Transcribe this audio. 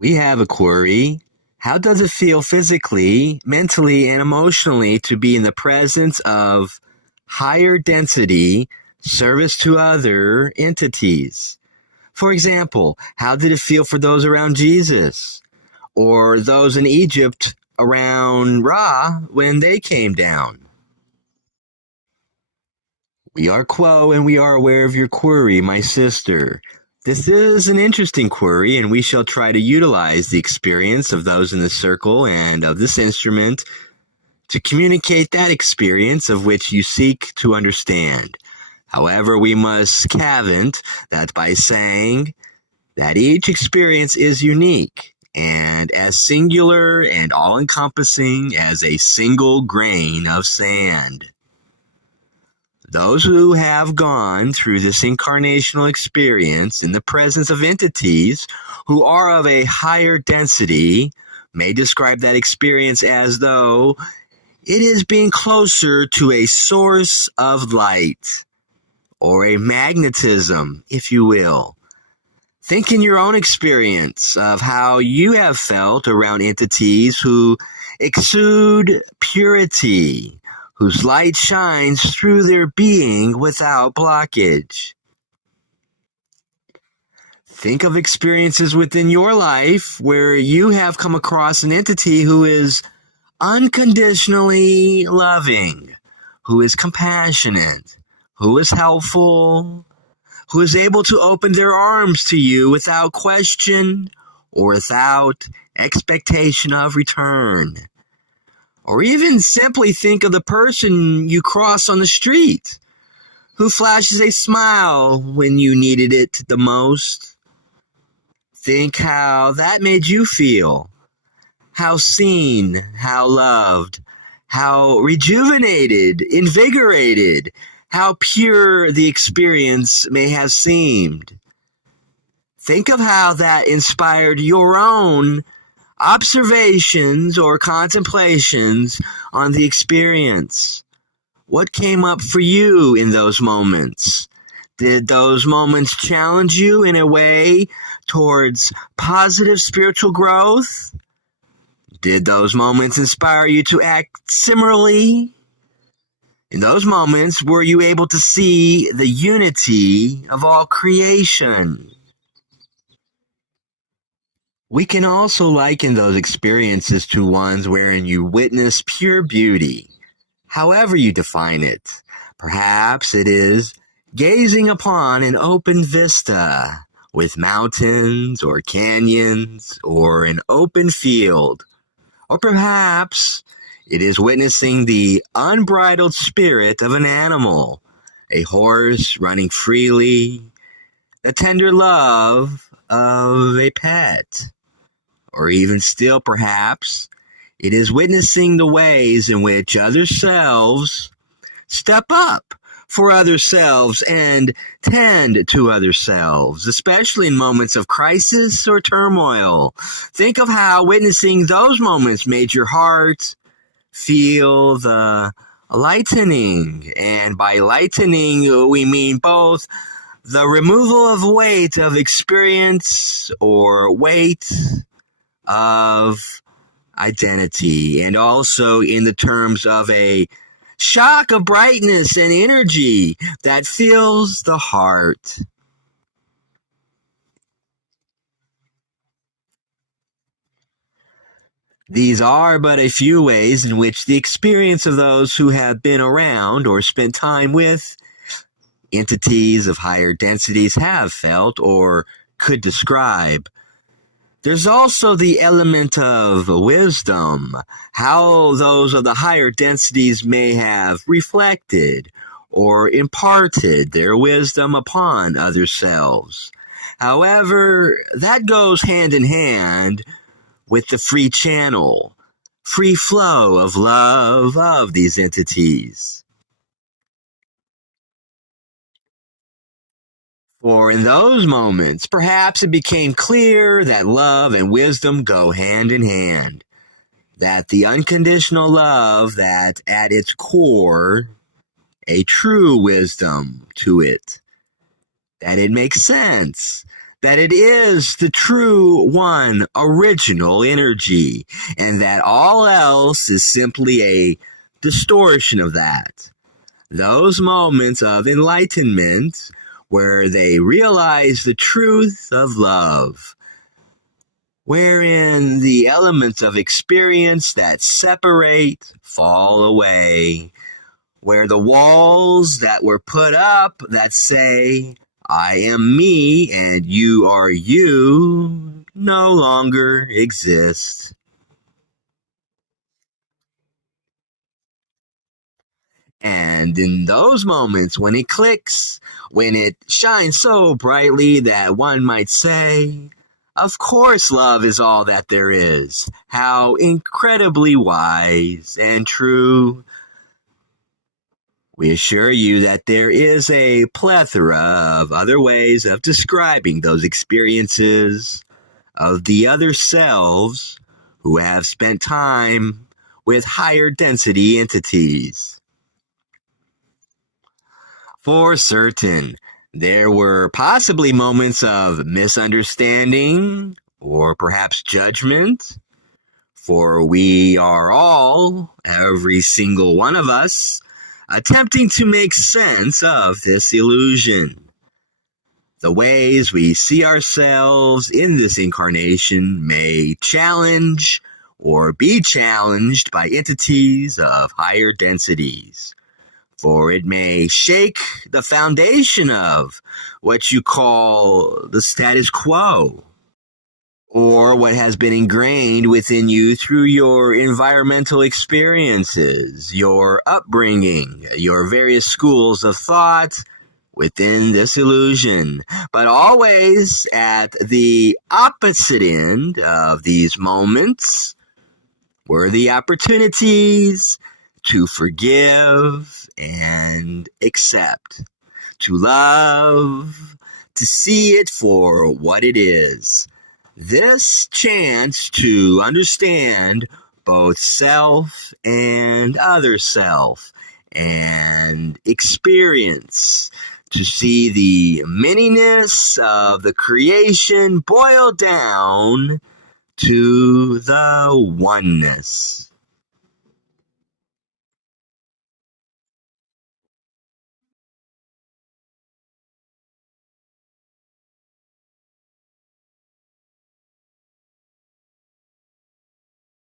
We have a query. How does it feel physically, mentally, and emotionally to be in the presence of higher density service to other entities? For example, how did it feel for those around Jesus or those in Egypt around Ra when they came down? We are Quo, and we are aware of your query, my sister. This is an interesting query, and we shall try to utilize the experience of those in the circle and of this instrument to communicate that experience of which you seek to understand. However, we must cavent that by saying that each experience is unique and as singular and all-encompassing as a single grain of sand. Those who have gone through this incarnational experience in the presence of entities who are of a higher density may describe that experience as though it is being closer to a source of light, or a magnetism, if you will. Think in your own experience of how you have felt around entities who exude purity, whose light shines through their being without blockage. Think of experiences within your life where you have come across an entity who is unconditionally loving, who is compassionate, who is helpful, who is able to open their arms to you without question or without expectation of return. Or even simply think of the person you cross on the street who flashes a smile when you needed it the most. Think how that made you feel. How seen, how loved, how rejuvenated, invigorated, how pure the experience may have seemed. Think of how that inspired your own observations or contemplations on the experience. What came up for you in those moments? Did those moments challenge you in a way towards positive spiritual growth? Did those moments inspire you to act similarly? In those moments, were you able to see the unity of all creation? We can also liken those experiences to ones wherein you witness pure beauty, however you define it. Perhaps it is gazing upon an open vista with mountains or canyons or an open field. Or perhaps it is witnessing the unbridled spirit of an animal, a horse running freely, the tender love of a pet. Or even still, perhaps, it is witnessing the ways in which other selves step up for other selves and tend to other selves, especially in moments of crisis or turmoil. Think of how witnessing those moments made your heart feel the lightening. And by lightening, we mean both the removal of weight of experience or weight of identity, and also in the terms of a shock of brightness and energy that fills the heart. These are but a few ways in which the experience of those who have been around or spent time with entities of higher densities have felt or could describe. There's also the element of wisdom, how those of the higher densities may have reflected or imparted their wisdom upon other selves. However, that goes hand in hand with the free channel, free flow of love of these entities. For in those moments, perhaps it became clear that love and wisdom go hand in hand. That the unconditional love that at its core, a true wisdom to it. That it makes sense. that it is the true one original energy, and that all else is simply a distortion of that. Those moments of enlightenment where they realize the truth of love, wherein the elements of experience that separate fall away, where the walls that were put up that say, I am me and you are you, no longer exist. And in those moments when it clicks, when it shines so brightly that one might say, of course love is all that there is. How incredibly wise and true. We assure you that there is a plethora of other ways of describing those experiences of the other selves who have spent time with higher density entities. For certain, there were possibly moments of misunderstanding or perhaps judgment, for we are all, every single one of us, attempting to make sense of this illusion. The ways we see ourselves in this incarnation may challenge or be challenged by entities of higher densities, for it may shake the foundation of what you call the status quo, or what has been ingrained within you through your environmental experiences, your upbringing, your various schools of thought within this illusion. But always at the opposite end of these moments were the opportunities to forgive and accept, to love, to see it for what it is. This chance to understand both self and other self, and experience, to see the manyness of the creation boil down to the oneness.